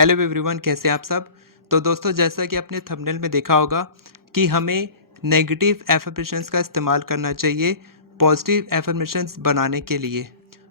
Hello everyone, कैसे हैं आप सब। तो दोस्तों, जैसा कि आपने थंबनेल में देखा होगा कि हमें नेगेटिव एफर्मेशंस का इस्तेमाल करना चाहिए पॉजिटिव एफर्मेशंस बनाने के लिए।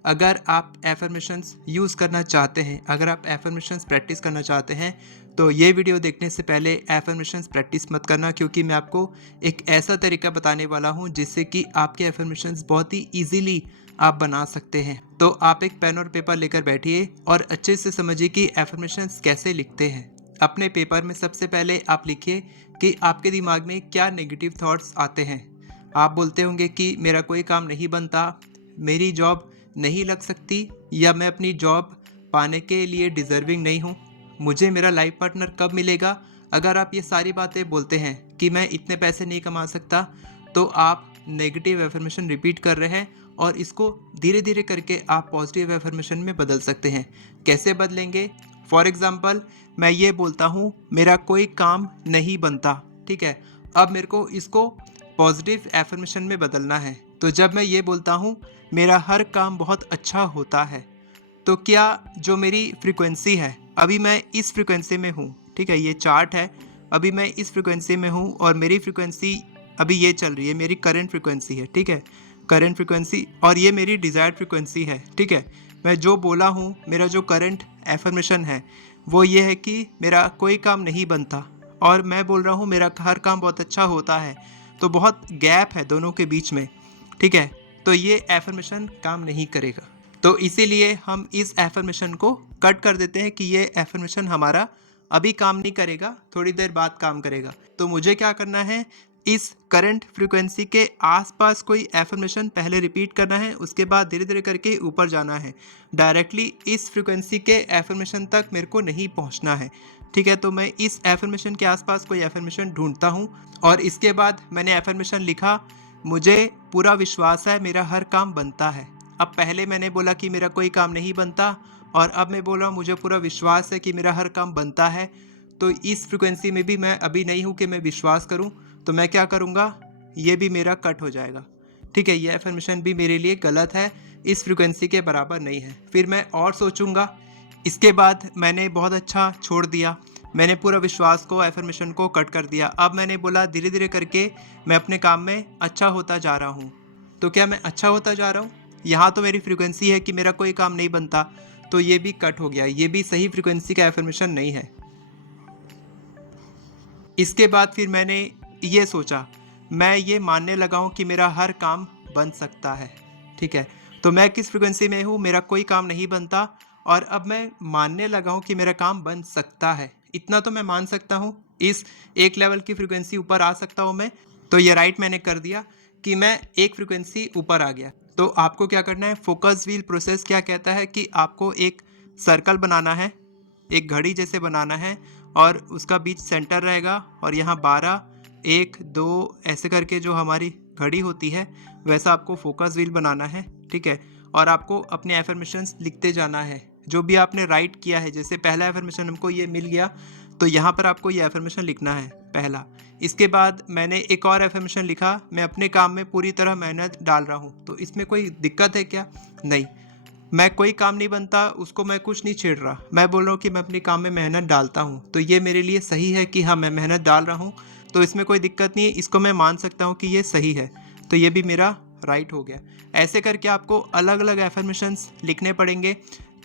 अगर आप एफर्मेशंस यूज़ करना चाहते हैं, अगर आप एफर्मेशंस प्रैक्टिस करना चाहते हैं, तो ये वीडियो देखने से पहले एफर्मेशंस प्रैक्टिस मत करना, क्योंकि मैं आपको एक ऐसा तरीका बताने वाला हूँ जिससे कि आपके एफर्मेशंस बहुत ही ईजीली आप बना सकते हैं। तो आप एक पेन और पेपर लेकर बैठिए और अच्छे से समझिए कि एफर्मेशंस कैसे लिखते हैं। अपने पेपर में सबसे पहले आप लिखिए कि आपके दिमाग में क्या नेगेटिव थॉट्स आते हैं। आप बोलते होंगे कि मेरा कोई काम नहीं बनता, मेरी जॉब नहीं लग सकती, या मैं अपनी जॉब पाने के लिए डिज़र्विंग नहीं हूँ, मुझे मेरा लाइफ पार्टनर कब मिलेगा। अगर आप ये सारी बातें बोलते हैं कि मैं इतने पैसे नहीं कमा सकता, तो आप नेगेटिव एफर्मेशन रिपीट कर रहे हैं और इसको धीरे धीरे करके आप पॉजिटिव एफर्मेशन में बदल सकते हैं। कैसे बदलेंगे? फॉर एग्ज़ाम्पल, मैं ये बोलता हूँ मेरा कोई काम नहीं बनता, ठीक है। अब मेरे को इसको पॉजिटिव एफर्मेशन में बदलना है। तो जब मैं ये बोलता हूँ मेरा हर काम बहुत अच्छा होता है, तो क्या जो मेरी फ्रीक्वेंसी है, अभी मैं इस फ्रीक्वेंसी में हूँ, ठीक है, ये चार्ट है, अभी मैं इस फ्रीक्वेंसी में हूँ और मेरी फ्रीक्वेंसी अभी ये चल रही है, मेरी करंट फ्रीक्वेंसी है, ठीक है, करंट फ्रीक्वेंसी, और ये मेरी डिज़ायर्ड फ्रीक्वेंसी है, ठीक है। मैं जो बोला हूँ, मेरा जो करंट एफर्मेशन है वो ये है कि मेरा कोई काम नहीं बनता, और मैं बोल रहा हूँ मेरा हर काम बहुत अच्छा होता है। तो बहुत गैप है दोनों के बीच में, ठीक है। तो ये एफर्मेशन काम नहीं करेगा। तो इसीलिए हम इस एफर्मेशन को कट कर देते हैं कि ये एफर्मेशन हमारा अभी काम नहीं करेगा, थोड़ी देर बाद काम करेगा। तो मुझे क्या करना है, इस करंट फ्रीक्वेंसी के आसपास कोई एफर्मेशन पहले रिपीट करना है, उसके बाद धीरे धीरे करके ऊपर जाना है। डायरेक्टली इस फ्रीक्वेंसी के एफर्मेशन तक मेरे को नहीं पहुंचना है, ठीक है। तो मैं इस एफर्मेशन के आसपास कोई एफर्मेशन ढूंढता हूँ और इसके बाद मैंने एफर्मेशन लिखा, मुझे पूरा विश्वास है मेरा हर काम बनता है। अब पहले मैंने बोला कि मेरा कोई काम नहीं बनता, और अब मैं बोल रहा हूँ मुझे पूरा विश्वास है कि मेरा हर काम बनता है। तो इस फ्रिक्वेंसी में भी मैं अभी नहीं हूँ कि मैं विश्वास करूँ, तो मैं क्या करूँगा, ये भी मेरा कट हो जाएगा, ठीक है। ये एफर्मेशन भी मेरे लिए गलत है, इस फ्रिक्वेंसी के बराबर नहीं है। फिर मैं और सोचूंगा। इसके बाद मैंने बहुत अच्छा छोड़ दिया, मैंने पूरा विश्वास को, एफर्मेशन को कट कर दिया। अब मैंने बोला धीरे धीरे करके मैं अपने काम में अच्छा होता जा रहा हूँ। तो क्या मैं अच्छा होता जा रहा हूँ? यहाँ तो मेरी फ्रीक्वेंसी है कि मेरा कोई काम नहीं बनता, तो ये भी कट हो गया, ये भी सही फ्रीक्वेंसी का एफर्मेशन नहीं है। इसके बाद फिर मैंने ये सोचा, मैं ये मानने लगा हूँ कि मेरा हर काम बन सकता है, ठीक है। तो मैं किस फ्रीक्वेंसी में हूँ, मेरा कोई काम नहीं बनता, और अब मैं मानने लगा हूँ कि मेरा काम बन सकता है। इतना तो मैं मान सकता हूँ, इस एक लेवल की फ्रीक्वेंसी ऊपर आ सकता हूँ मैं। तो ये राइट मैंने कर दिया कि मैं एक फ्रीक्वेंसी ऊपर आ गया। तो आपको क्या करना है, फोकस व्हील प्रोसेस क्या कहता है कि आपको एक सर्कल बनाना है, एक घड़ी जैसे बनाना है, और उसका बीच सेंटर रहेगा, और यहाँ 12, 1, 2 ऐसे करके जो हमारी घड़ी होती है, वैसा आपको फोकस व्हील बनाना है, ठीक है। और आपको अपने एफर्मेशंस लिखते जाना है, जो भी आपने राइट किया है। जैसे पहला एफर्मेशन हमको ये मिल गया, तो यहाँ पर आपको ये एफर्मेशन लिखना है पहला। इसके बाद मैंने एक और एफर्मेशन लिखा, मैं अपने काम में पूरी तरह मेहनत डाल रहा हूँ। तो इसमें कोई दिक्कत है क्या? नहीं। मैं कोई काम नहीं बनता, उसको मैं कुछ नहीं छेड़ रहा, मैं बोल रहा हूँ कि मैं अपने काम में मेहनत डालता हूँ। तो ये मेरे लिए सही है कि हाँ, मैं मेहनत डाल रहा हूँ, तो इसमें कोई दिक्कत नहीं है, इसको मैं मान सकता हूँ कि ये सही है। तो ये भी मेरा राइट हो गया। ऐसे करके आपको अलग अलग एफर्मेशंस लिखने पड़ेंगे,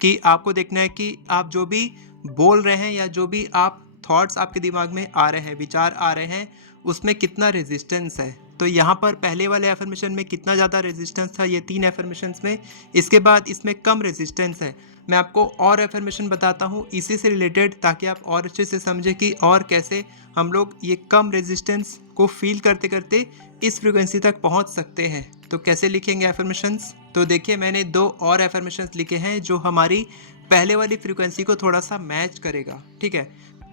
कि आपको देखना है कि आप जो भी बोल रहे हैं, या जो भी आप थॉट्स आपके दिमाग में आ रहे हैं, विचार आ रहे हैं, उसमें कितना रेजिस्टेंस है। तो यहाँ पर पहले वाले एफर्मेशन में कितना ज़्यादा रेजिस्टेंस था, ये 3 एफर्मेशंस में। इसके बाद इसमें कम रेजिस्टेंस है। मैं आपको और एफर्मेशन बताता हूँ इसी से रिलेटेड, ताकि आप और अच्छे से समझें कि और कैसे हम लोग ये कम रेजिस्टेंस को फील करते करते इस फ्रीक्वेंसी तक पहुँच सकते हैं। तो कैसे लिखेंगे एफर्मेशंस? तो देखिए, मैंने 2 और एफर्मेशंस लिखे हैं जो हमारी पहले वाली फ्रीक्वेंसी को थोड़ा सा मैच करेगा, ठीक है।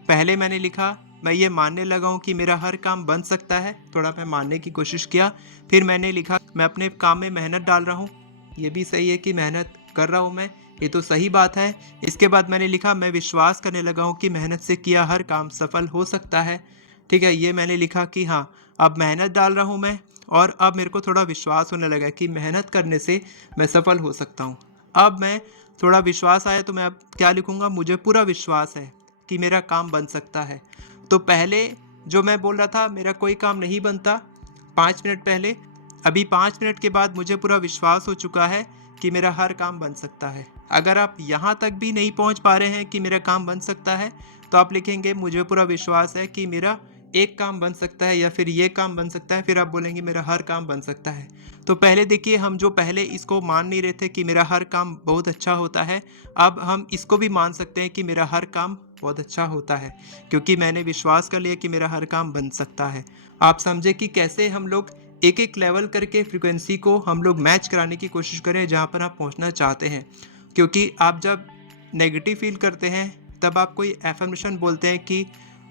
पहले मैंने लिखा, मैं ये मानने लगा हूँ कि मेरा हर काम बन सकता है, थोड़ा मैं मानने की कोशिश किया। फिर मैंने लिखा, मैं अपने काम में मेहनत डाल रहा हूँ, ये भी सही है कि मेहनत कर रहा हूँ मैं, ये तो सही बात है। इसके बाद मैंने लिखा, मैं विश्वास करने लगा हूँ कि मेहनत से किया हर काम सफल हो सकता है, ठीक है। ये मैंने लिखा कि हाँ, अब मेहनत डाल रहा हूँ मैं, और अब मेरे को थोड़ा विश्वास होने लगा कि मेहनत करने से मैं सफल हो सकता हूँ। अब मैं थोड़ा विश्वास आया, तो मैं अब क्या लिखूँगा, मुझे पूरा विश्वास है। कि मेरा काम बन सकता है। तो पहले जो मैं बोल रहा था मेरा कोई काम नहीं बनता 5 मिनट पहले, अभी 5 मिनट के बाद मुझे पूरा विश्वास हो चुका है कि मेरा हर काम बन सकता है। अगर आप यहाँ तक भी नहीं पहुँच पा रहे हैं कि मेरा काम बन सकता है, तो आप लिखेंगे मुझे पूरा विश्वास है कि मेरा एक काम बन सकता है या फिर ये काम बन सकता है, फिर आप बोलेंगे मेरा हर काम बन सकता है। तो पहले देखिए, हम जो पहले इसको मान नहीं रहे थे कि मेरा हर काम बहुत अच्छा होता है, अब हम इसको भी मान सकते हैं कि मेरा हर काम बहुत अच्छा होता है, क्योंकि मैंने विश्वास कर लिया कि मेरा हर काम बन सकता है। आप समझे कि कैसे हम लोग एक एक लेवल करके फ्रीक्वेंसी को हम लोग मैच कराने की कोशिश करें जहाँ पर आप पहुँचना चाहते हैं। क्योंकि आप जब नेगेटिव फील करते हैं तब आप कोई एफर्मेशन बोलते हैं कि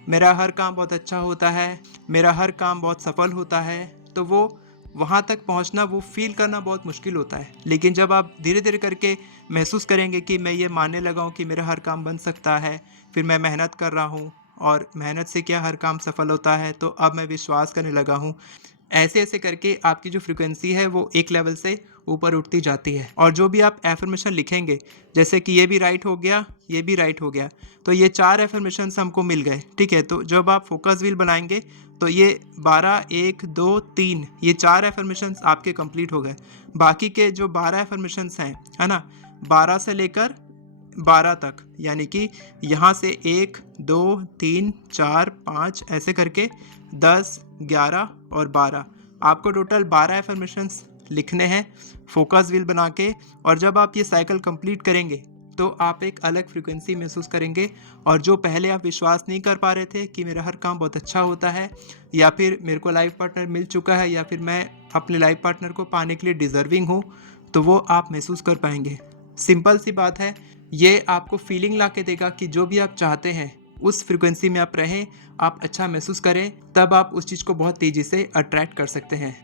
मेरा हर काम बहुत अच्छा होता है, मेरा हर काम बहुत सफल होता है, तो वो वहाँ तक पहुँचना, वो फील करना बहुत मुश्किल होता है। लेकिन जब आप धीरे धीरे करके महसूस करेंगे कि मैं ये मानने लगा हूँ कि मेरा हर काम बन सकता है, फिर मैं मेहनत कर रहा हूँ और मेहनत से क्या हर काम सफल होता है, तो अब मैं विश्वास करने लगा हूँ। ऐसे ऐसे करके आपकी जो फ्रीक्वेंसी है वो एक लेवल से ऊपर उठती जाती है। और जो भी आप एफर्मेशन लिखेंगे, जैसे कि ये भी राइट हो गया, ये भी राइट हो गया, तो ये 4 एफर्मेशंस हमको मिल गए, ठीक है। तो जब आप फोकस व्हील बनाएंगे तो ये 12 1 2 3 ये 4 एफर्मेशंस आपके कंप्लीट हो गए। बाकी के जो 12 एफर्मेशंस हैं, है ना, 12 से लेकर 12 तक, यानी कि यहाँ से 1 2 3 4 5 ऐसे करके 10 11 और 12, आपको टोटल 12 एफर्मेशंस लिखने हैं फोकस व्हील बना के। और जब आप ये साइकिल कंप्लीट करेंगे तो आप एक अलग फ्रीक्वेंसी महसूस करेंगे। और जो पहले आप विश्वास नहीं कर पा रहे थे कि मेरा हर काम बहुत अच्छा होता है, या फिर मेरे को लाइफ पार्टनर मिल चुका है, या फिर मैं अपने लाइफ पार्टनर को पाने के लिए डिजर्विंग हूँ, तो वो आप महसूस कर पाएंगे। सिंपल सी बात है, ये आपको फीलिंग ला के देगा कि जो भी आप चाहते हैं उस फ्रीक्वेंसी में आप रहें, आप अच्छा महसूस करें, तब आप उस चीज़ को बहुत तेज़ी से अट्रैक्ट कर सकते हैं।